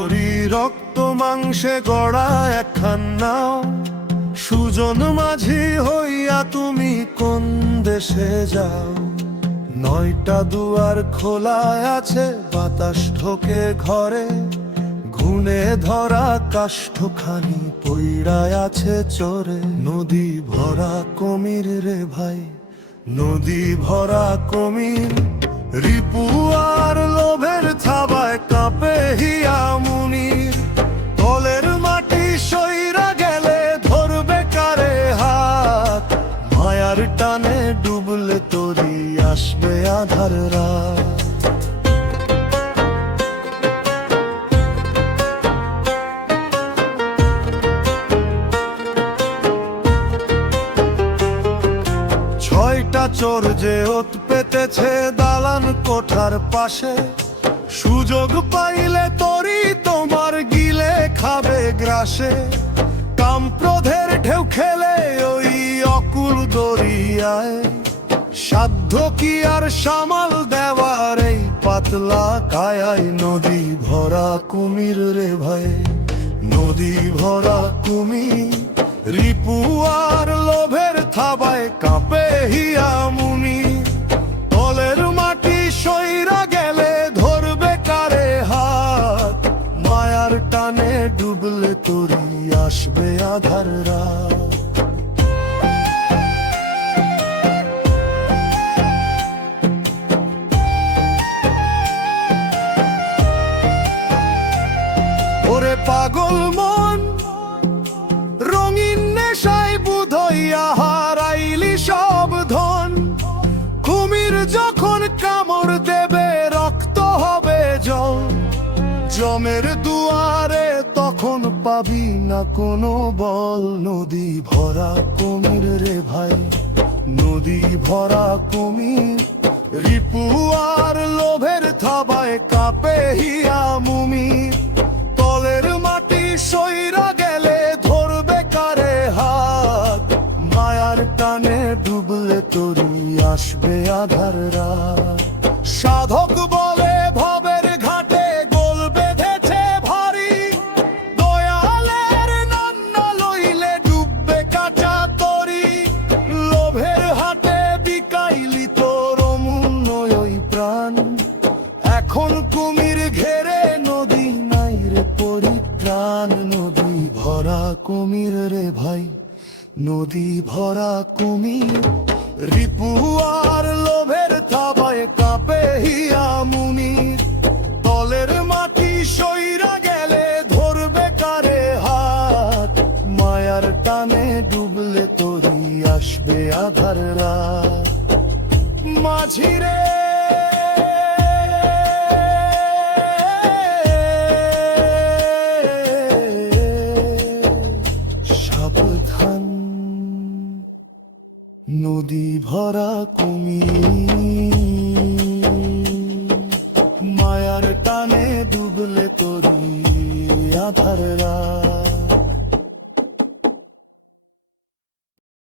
তোরি রক্ত মাংসে গড়া একখান নাও, সুজন মাঝি হইয়া তুমি কোন দেশে যাও। 9টা দুয়ার খোলা আছে, বাতাস ঢোকে ঘরে, ঘুনে ধরা কাষ্ঠখানি পইড়ায় আছে চরে। নদী ভরা কুমির রে ভাই, নদী ভরা কুমির, রিপু আর লোভের থাবায় কাঁপে হিয়া মুনির। তলের মাটি সইরা গেলে ধরবে কারে হাত, মায়ার টানে ডুবলে তোরি আসবে আধার রাত। চোর যে ওত পেতেছে দালান কোঠার পাশে, সুযোগ পাইলে তোরি তোমার গিলে খাবে গ্রাসে। কামক্রোধের ঢেউ খেলে ওই অকুল দরিয়ায়, সাধ্য কি আর সামাল দেওয়ার এই পাতলা কায়ায়। নদী ভরা কুমির রে ভাই, নদী ভরা কুমির, রিপু আর লোভের থাবায় কাঁপে হিয়া মুনি। তলের মাটি সইরা গেলে ধরবে কারে হাত, মায়ার টানে ডুবলে তোরি আসবে আধার রাত। ওরে পাগল মন, রঙিন নেশায় বুধইয়া হারাইলি সব ধন। কুমির যখন কামড় দেবে রক্ত হবে জল, জমের দুয়ারে তখন পাবি না কোনো বল। নদী ভরা কুমির রে ভাই, নদী ভরা কুমির, রিপু আর লোভের থাবায় কাঁপে হিয়া মুমির। তলের মাটি সইরা গেলে ধরবে কারে হাত, মায়ার টানে ডুবলে তোরি আসবে আধার রাত। সাধক বলে ভবের ঘাটে গোল বেঁধেছে ভারী, দয়ালের নান্না লইলে ডুববে কাঁচা তরি। লোভের হাটে বিকাইলি তোর অমূল্য ওই প্রাণ, এখন কুমির ঘেরে নদী নাই রে পরিত্রাণ। নদী ভরা কুমির রে ভাই, নদী ভরা কুমির, রিপু আর লোভের থাবায় কাঁপে হিয়া মুনির। তলের মাটি সইরা গেলে ধরবে কারে হাত, মায়ার টানে ডুবলে তোরি আসবে আধার রাত। মাঝিরে সাবধান, নদী ভরা কুমির, মায়ার টানে ডুবলে তোরি আধার রাত।